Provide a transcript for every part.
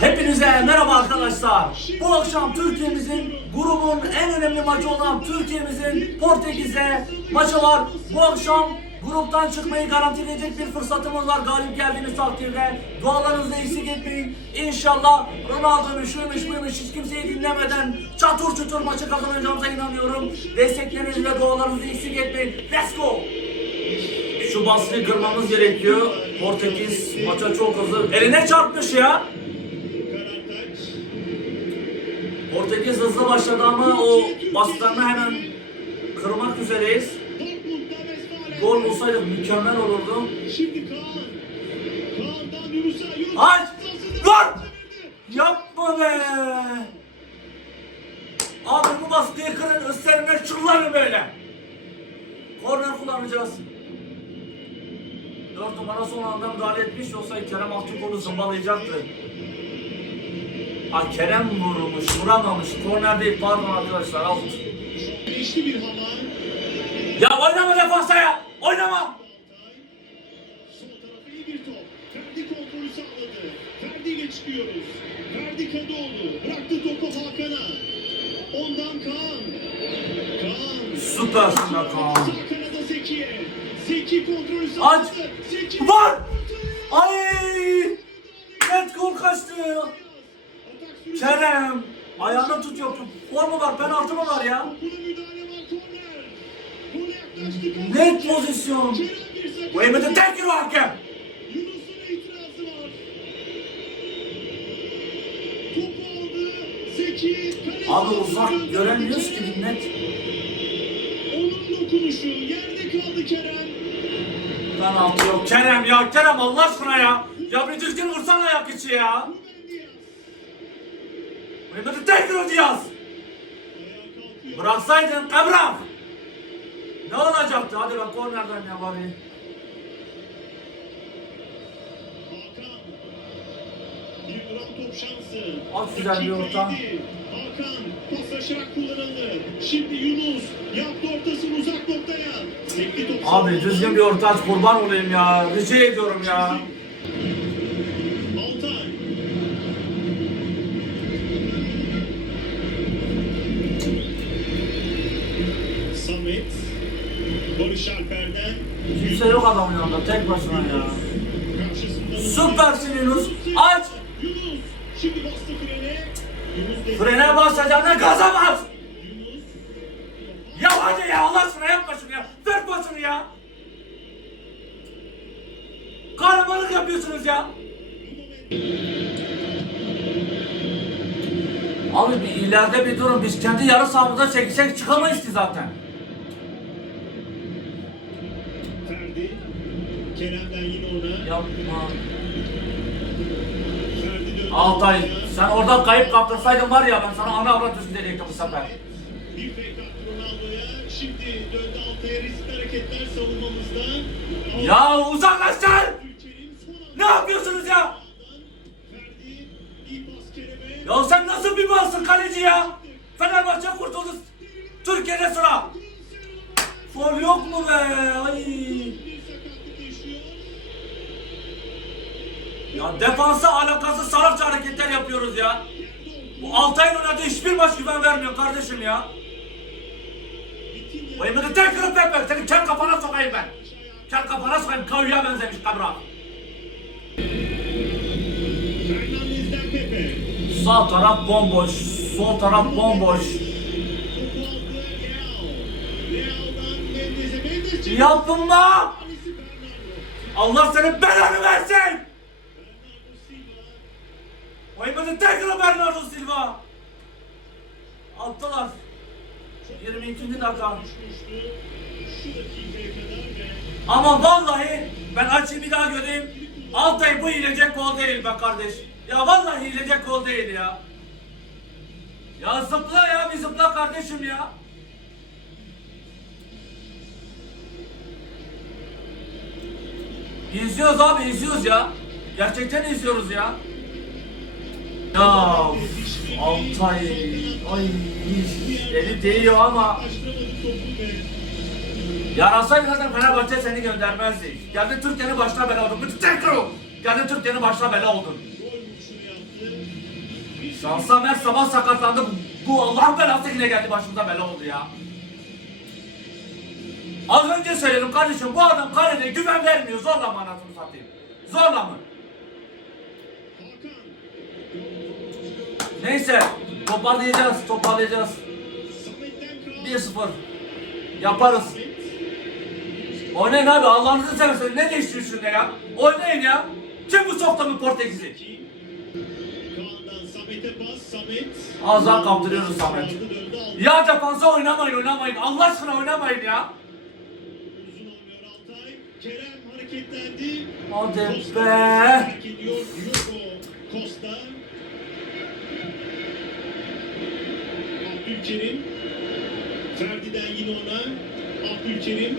Hepinize merhaba arkadaşlar. Bu akşam Türkiye'mizin grubun en önemli maçı olan Türkiye'mizin Portekiz'e maçı var. Bu akşam gruptan çıkmayı garantileyecek bir fırsatımız var galip geldiğimiz takdirde. Dualarınızı eksik etmeyin. İnşallah Ronaldo'muş, şuymuş, buymuş hiç kimseyi dinlemeden çatır çutur maçı kazanacağımıza inanıyorum. Desteklerinizi ve dualarınızı eksik etmeyin. Let's go! Şu baskıyı kırmamız gerekiyor. Portekiz maça çok hızlı. Eline çarpmış ya. Portekiz hızlı başladı ama o baskılarını hemen kırmak üzereyiz. Gol bulsaydık mükemmel olurdu. Aç! Vur! Yapma be! Abi bu baskıyı kırın üstlerine çullanın böyle. Korner kullanacağız. 4 numara son anda müdahale etmiş yoksa Kerem Aktürkoğlu zımbalayacaktı. Ha Kerem vurmuş, vuramamış. Korner değil pardon arkadaşlar out. Beşli bir hava. Ya oynama defansa ya! Oynama! Sol tarafa iyi bir top. Ferdi kontrolü sağladı. Ferdi ile çıkıyoruz. Ferdi Kadıoğlu. Bıraktı topu Hakan'a. Ondan Kaan. Kaan. Süpersin be Kaan. Zeki'ye. Zeki kontrolü Aç! sağladı. Zeki. Var! Ay! Net gol kaçtı. Kerem! Ayağını tutuyor. Var, penaltı mı var ya? Topuna müdahale var. Kaan. Net pozisyon. Bu emede tek yürü hakem. Abi uzak göremiyoruz ki net. Onun dokunuşu. Yerde kaldı Kerem. Penaltı yok. Kerem ya Kerem Allah aşkına ya. Ya bir düzgün vursana ayak içi ya. Diaz. Ayağa kalkıyor. Bıraksaydın Emrah. Ne olacaktı? Hadi bak kornerden ya bari. At güzel bir orta. Hakan paslaşarak kullanıldı. Şimdi Yunus yaptı ortasını uzak noktaya. Abi düzgün bir orta kurban olayım ya. Rica ediyorum ya. Barış Alper'den. Kimse yok adamın yanında tek başına ya. Süpersin Yunus. Aç. Yunus. Şimdi bastı frene. Frene basacağına gaza bas. Ya hadi ya Allah aşkına yapma şunu ya. Ver başını ya. Kahramanlık yapıyorsunuz ya. Abi bir ileride bir durun. Biz kendi yarı sahamıza çeksek çıkamayız ki zaten. Kerem'den yine ona. Yapma. Altay sen orada kayıp kaptırsaydın var ya ben sana ana avrat üstü diyecektim bu sefer. Bir fake Ronaldo'ya. Şimdi döndü Altay'a riskli hareketler savunmamızda. Ya anda- Ne yapıyorsunuz ya? Ya sen nasıl bir balsın kaleci ya? Fenerbahçe kurtuldu. Türkiye'de sıra. Fol yok mu be? Ay. Ya defansa alakasız salakça hareketler yapıyoruz ya. Bu Altay'ın oynadığı hiçbir maç güven vermiyor kardeşim ya. Bu emri tek kırıp ver. Seni kel kafana sokayım ben. Kel kafana sokayım. Kavya benzemiş Pepe. Sağ taraf bomboş. Sol taraf bomboş. Yapma. Allah senin belanı versin. Bernardo Silva. O emri tek kırıp Bernardo Silva. Attılar. 22. dakika. Ama vallahi ben açıyı bir daha göreyim. Altay bu hilecek gol değil be kardeş. Ya vallahi hilecek gol değil ya. Ya zıpla ya bir zıpla kardeşim ya. İzliyoruz abi izliyoruz ya. Gerçekten izliyoruz ya. Ya Altay ay eli değiyor ama ve Yarasaydı zaten Fenerbahçe seni göndermezdi. Geldi Türkiye'nin başına bela oldun. Bütün tekrar o. Geldi Türkiye'nin başına bela oldun. Şansa Mert sabah sakatlandı. Bu Allah'ın belası yine geldi başımıza bela oldu ya. Az önce söyledim kardeşim bu adam kalede güven vermiyor. Zorla mı anasını satayım? Zorla mı? Neyse toparlayacağız toparlayacağız. Samet'ten Kaan. 1-0. Yaparız. Oynayın abi Allah'ınızı seversen ne değişiyor şunda ya? Oynayın ya. Kim bu soktu mu Portekiz'i? Az daha kaptırıyoruz Samet. Ya defansa oynamayın oynamayın. Allah aşkına oynamayın ya. Hadi be. Abdülkerim. Ferdi'den yine ona. Abdülkerim.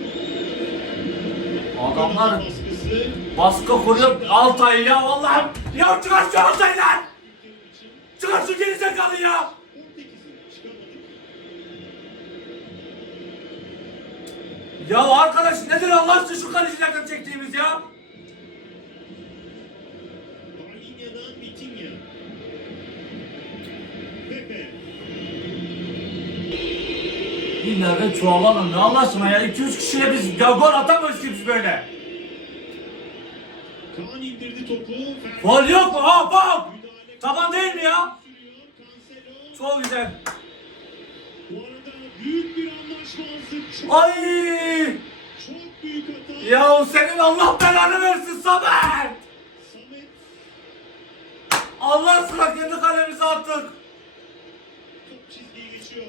Adamlar baskısı. baskı kuruyor Altay ya Allah'ım. Ya çıkar şu Altay'ı lan. Çıkar şu gerizekalı ya. Ya arkadaş nedir Allah aşkına şu kalecilerden çektiğimiz ya? İleride çoğalalım ne Allah aşkına ya 2-3 kişiyle biz ya gol atamıyoruz ki biz böyle. Kaan indirdi topu. Gol yok mu? Hop. Müdahale Taban değil mi ya? Çok güzel. Bu arada büyük bir anlaşmazlık. Çok, Ay! çok büyük hata. Ya senin Allah belanı versin Samet! Samet Allah aşkına kendi kalemize attık. top çizgiyi geçiyor.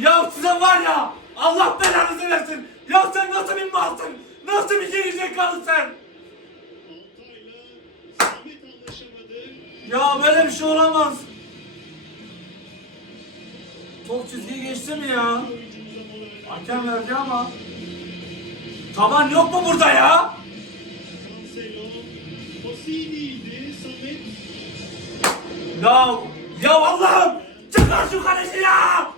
Ya size var ya Allah belanızı versin. Ya sen nasıl bir malsın? Nasıl bir gerizekalı sen? Ya böyle bir şey olamaz. Top çizgiyi geçti mi ya? Hakem verdi ama. Taban yok mu burada ya? Ya ya Allah'ım çıkar şu kaleci ya.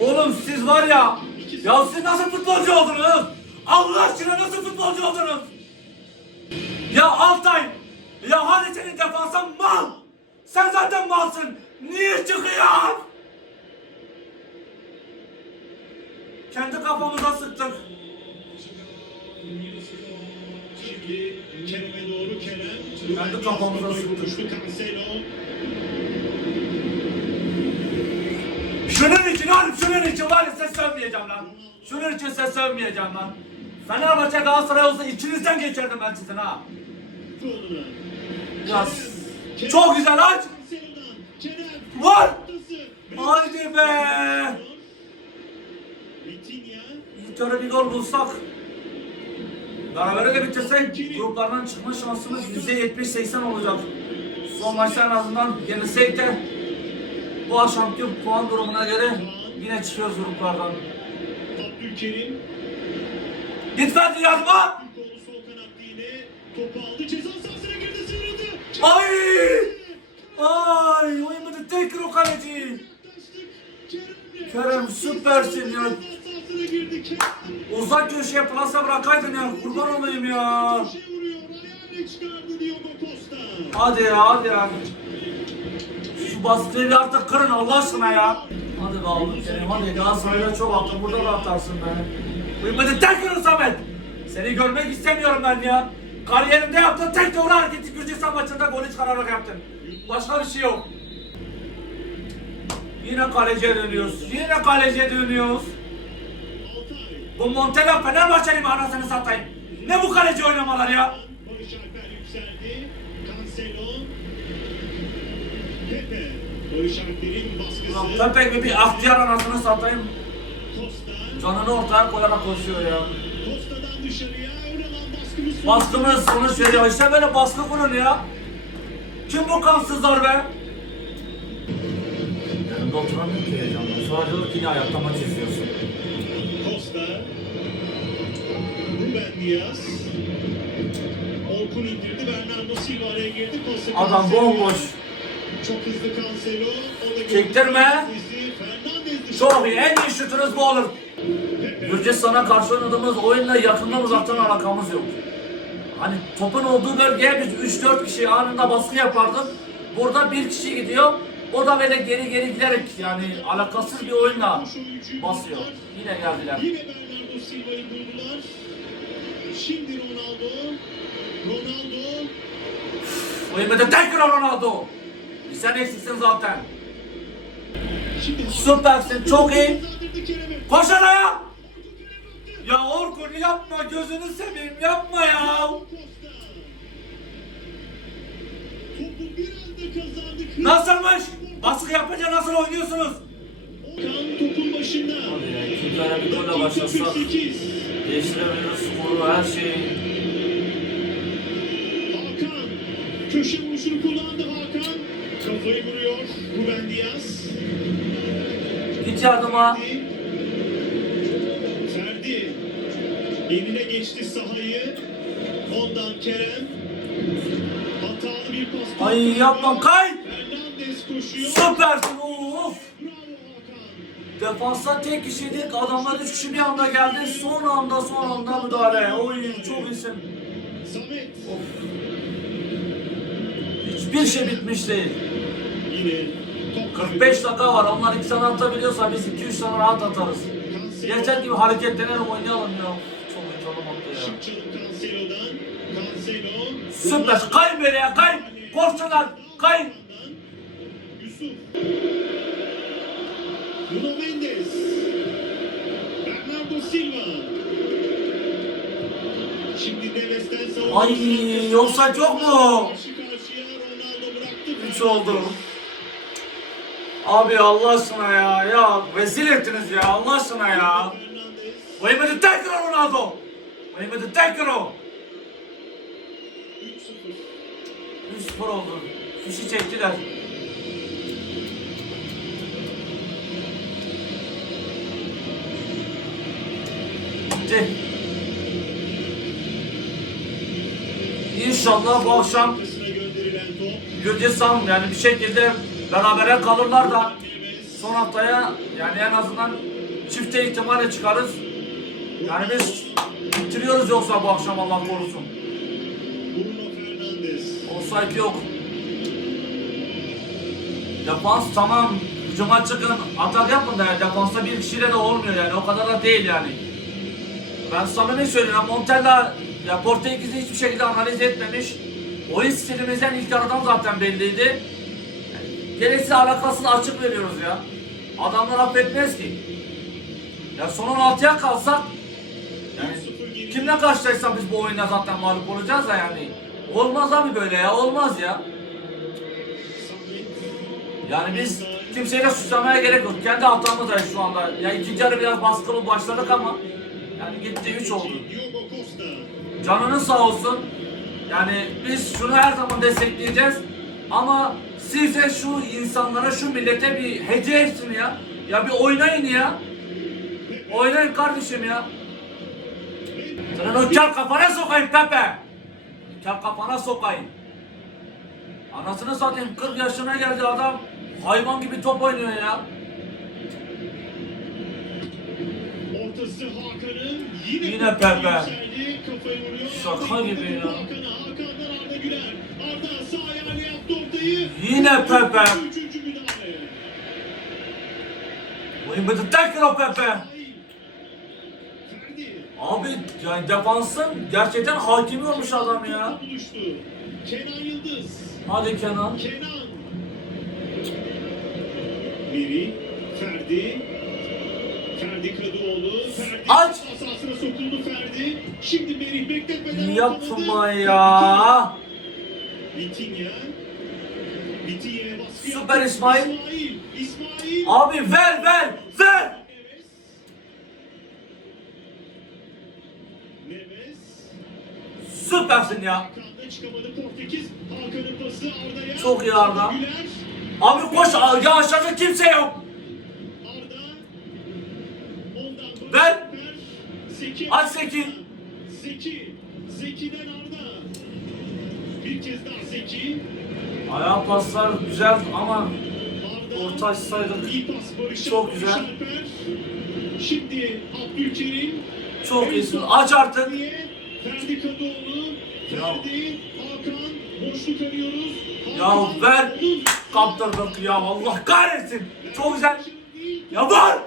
Oğlum siz var ya ya siz nasıl futbolcu oldunuz? Allah aşkına nasıl futbolcu oldunuz? Ya Altay ya hani senin defansan mal. Sen zaten malsın. Niye çıkıyor? Kendi kafamıza sıktık. Kendi kafamıza sıktık. Vurmuştu Cancelo. Şunun için oğlum şunun için var ya ses sövmeyeceğim lan. Şunun için ses sövmeyeceğim lan. Fenerbahçe Galatasaray olsa içinizden geçerdim ben sizin ha. Golüne. Ya, Kerem. çok güzel aç. Vur. Haydi be. İlk bir gol bulsak. Berabere de bitirsek gruplardan çıkma şansımız %70-80 olacak. Son maçta en azından yenilsek de bu akşamki puan durumuna göre yine çıkıyoruz gruplardan. Abdülkerim. Topu aldı. Ceza sahasına girdi. Sıyrıldı. Ay! Ay! Uyumadı tekrar o kaleci. Kerem. Süpersin ya. Uzak köşeye plasa bırakaydın ya. Kurban olayım ya. Hadi ya hadi ya. Şu baskıyı artık kırın Allah aşkına ya. Hadi be oğlum Kerim hadi Galatasaray'da çok attın burada da atarsın be. Uyumadı tekrar Samet. Seni görmek istemiyorum ben ya. Kariyerimde yaptığın tek doğru hareketi Gürcistan maçında golü çıkararak yaptın. Başka bir şey yok. Yine kaleciye dönüyoruz. Yine kaleciye dönüyoruz. Bu Montella Fenerbahçeli mi anasını satayım? Ne bu kaleci oynamalar ya? Ulan Pepe gibi ahtiyar anasını satayım. Canını ortaya koyarak koşuyor ya. Baskımız. Sonuç veriyor. İşte böyle baskı kurun ya. Kim bu kansızlar be? Yanımda oturamıyor ki diyor ki yine ayakta maç izliyorsun. Costa. Ruben Diaz. Orkun indirdi. Bernardo Silva araya girdi. Costa Adam bomboş. Çok hızlı Cancelo. Çektirme. Çok iyi. En iyi şutunuz bu olur. Gürcistan'a karşı oynadığımız oyunla yakından uzaktan alakamız yok. Hani topun olduğu bölgeye biz 3-4 kişi anında baskı yapardık. Burada bir kişi gidiyor. O da böyle geri geri giderek yani alakasız bir oyunla basıyor. Yine geldiler. Yine Bernardo Silva'yı buldular. Şimdi Ronaldo. Ronaldo. Oyunda tekrar Ronaldo. Sen eksiksin zaten. Şimdi Süpersin, çok iyi. Koş araya. Ya Orkun yapma gözünü seveyim yapma ya. Costa. Topu bir anda kazandık. Nasılmış? Baskı yapınca nasıl oynuyorsunuz? Okan topun başında. Hadi ya ikinci ara bir golle başlasak 48. değiştirebiliriz skoru her şeyi. Hakan. Köşe vuruşunu kullandı. Ruben Diaz. Git yardıma. Ferdi. Eline geçti sahayı. Ondan Kerem. Hatalı bir pas. Ay yapma kay. Fernandes koşuyor. Süpersin of. Defansta tek kişiydik adamlar üç kişi bir anda geldi. Son anda son anda müdahale. Oy çok iyisin. Samet. Of. Hiçbir şey bitmiş değil. Yine top 45 dakika var. Onlar 2 tane atabiliyorsa biz 2-3 tane rahat atarız. Yeter gibi hareketlenelim oynayalım ya. Çok attı ya. Süper. Kay nereye kay. Korksunlar. Kay. Yusuf. Nuno Mendes. Bernardo Silva. Şimdi Neves'ten savunma. Ay, yoksa yok mu? Karşı karşıya Ronaldo bıraktı. 3 oldu. Abi Allah aşkına ya. Ya rezil ettiniz ya Allah aşkına ya. Oymadı tekrar Ronaldo. Oymadı tekrar o. 3-0. 3-0 oldu. Fişi çektiler. Bitti. İnşallah bu akşam. Gürcistan yani bir şekilde berabere kalırlar da son haftaya yani en azından çifte ihtimalle çıkarız. Yani biz bitiriyoruz yoksa bu akşam Allah korusun. Offside yok. Defans tamam. Hücuma çıkın. Atak yapın da ya. Defansta bir kişiyle de olmuyor yani. O kadar da değil yani. Ben samimi söylüyorum. Montella ya Portekiz'i hiçbir şekilde analiz etmemiş. Oyun stilimizden ilk yarıdan zaten belliydi. Gereksiz alakasız açık veriyoruz ya. Adamlar affetmez ki. Ya son 16'ya kalsak yani kimle karşılaşsak biz bu oyunda zaten mağlup olacağız da yani. Olmaz abi böyle ya olmaz ya. Yani biz kimseyle suçlamaya gerek yok. Kendi hatamız var şu anda. Ya ikinci yarı biraz baskılı başladık ama yani gitti 3 oldu. Canının sağ olsun. Yani biz şunu her zaman destekleyeceğiz. Ama size şu insanlara, şu millete bir hediye etsin ya. Ya bir oynayın ya. Oynayın kardeşim ya. Senin o kel kafana sokayım Pepe. Kel kafana sokayım. Anasını satayım 40 yaşına geldi adam. Hayvan gibi top oynuyor ya. Ortası Hakan'ın yine, Yine Pepe. Şaka gibi ya. Hakan'a, Hakan'dan Arda Güler. Yine Pepe. Oyun tekrar o Pepe. Abi yani defansın gerçekten hakimi olmuş adam ya. Kenan Yıldız. Hadi Kenan. Kenan. Biri. Ferdi. Ferdi Kadıoğlu. Ferdi Aç. sahasına sokuldu Ferdi. Şimdi Merih bekletmeden Yapma ya. Vitinha. Vitinha'ya baskı Süper. İsmail. İsmail. İsmail. Abi ver ver ver. Neves. Neves. Süpersin ya. Hakan'da çıkamadı Portekiz. Hakan'ın pası Arda'ya. Çok iyi Arda. Güler. Abi koş ya aşağıda kimse yok. Arda. Ondan sonra Ver. Zeki. Aç. Zeki. Zeki'den Arda. Kez daha Zeki. Ayağa paslar güzel ama orta açsaydık Çok güzel. Şimdi Abdülkerim. çok iyisin. Aç artık. Ferdi Kadıoğlu. Ferdi. Hakan. Boşluk arıyoruz. Ya ver. Kaptırdık ya Allah kahretsin. Çok güzel. Ya var.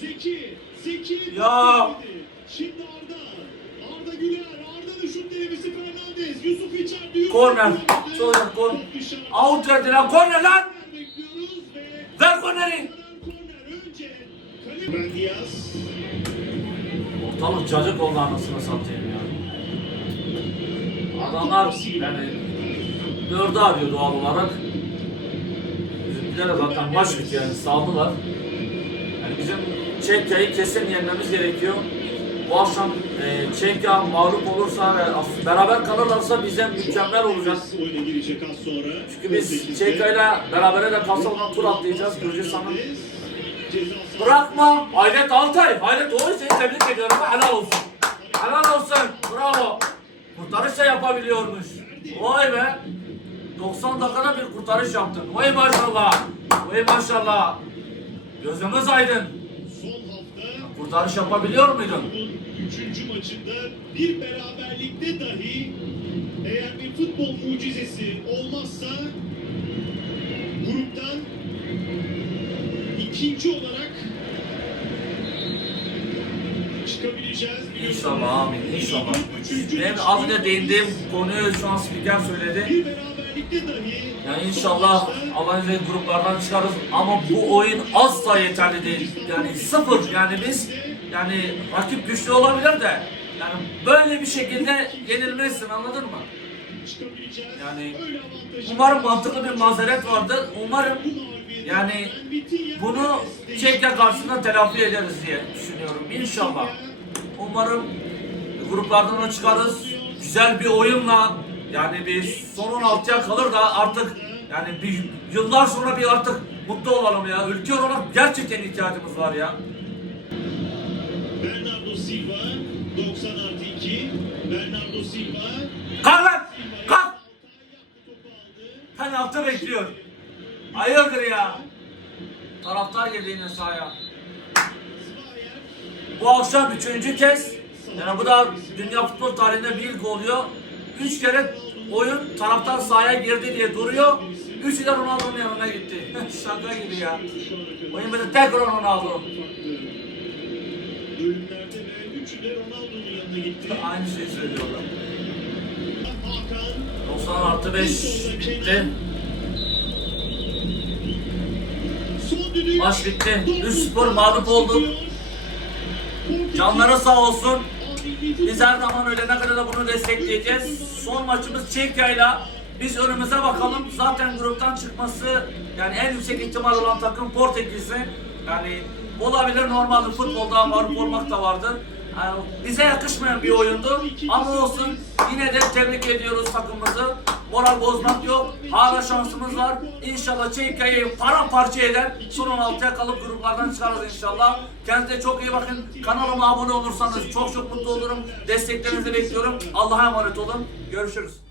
Zeki, Zeki. Ya. Şimdi Arda. Arda Güler. Korner. güzel korner. Out verdi lan korner lan. Ver korneri. Ortalık cacık oldu anasını satayım ya. Adamlar yani dördü arıyor doğal olarak. Bizimkiler de zaten maç yani saldılar. Yani bizim Çekya'yı kesin yenmemiz gerekiyor. Bu akşam e, Çekya mağlup olursa ve beraber kalırlarsa bize mükemmel olacak. Çünkü biz Çekya'yla berabere de kalsa ondan tur atlayacağız Gürcistan'ın. Bırakma. Hayret Altay. Hayret o seni tebrik ediyorum. Helal olsun. Helal olsun. Bravo. Kurtarış da yapabiliyormuş. Vay be. 90 dakikada bir kurtarış yaptın. Vay maşallah. Vay maşallah. Gözümüz aydın. Kurtarış yapabiliyor muydun? Üçüncü maçında bir beraberlikte dahi eğer bir futbol mucizesi olmazsa gruptan ikinci olarak çıkabileceğiz. İnşallah amin. İnşallah. Benim az önce değindiğim konuyu şu an spiker söyledi. bir beraberlikte dahi Yani inşallah Allah'ın izniyle gruplardan çıkarız ama bu oyun asla yeterli değil. Yani sıfır yani biz yani rakip güçlü olabilir de yani böyle bir şekilde yenilmezsin anladın mı? Yani Umarım mantıklı bir mazeret vardır. Umarım yani bunu Çekya karşısında telafi ederiz diye düşünüyorum. İnşallah. Umarım gruplardan da çıkarız. Güzel bir oyunla yani bir son 16'ya kalır da artık yani bir yıllar sonra bir artık mutlu olalım ya. Ülke olarak gerçekten ihtiyacımız var ya. Kalk lan! Kalk! Penaltı bekliyor. Hayırdır ya? Taraftar girdi yine sahaya. Bu akşam üçüncü kez yani bu da dünya futbol tarihinde bir ilk oluyor. Üç kere oyun taraftar sahaya girdi diye duruyor. Üçü de Ronaldo'nun yanına gitti. Şaka gibi ya. Oyun böyle tekrar Ronaldo. farklı bölümlerde ve üçü de Ronaldo'nun yanına gitti Aynı şeyi söylüyorlar. Hakan 90 artı 5 bitti. Maç bitti. Dortmund 3-0 mağlup olduk. Canları sağ olsun. Biz her zaman ölene kadar da bunu destekleyeceğiz. Son maçımız Çekya'yla. Biz önümüze bakalım. Zaten gruptan çıkması yani en yüksek ihtimal olan takım Portekiz'i. Yani olabilir normalde futbolda mağlup olmak da vardır. Bize yakışmayan bir oyundu ama olsun yine de tebrik ediyoruz takımımızı. Moral bozmak yok. Hala şansımız var. İnşallah Çekya'yı paramparça eder. Son 16'ya kalıp gruplardan çıkarız inşallah. Kendinize çok iyi bakın. Kanalıma abone olursanız çok çok mutlu olurum. Desteklerinizi bekliyorum. Allah'a emanet olun. Görüşürüz.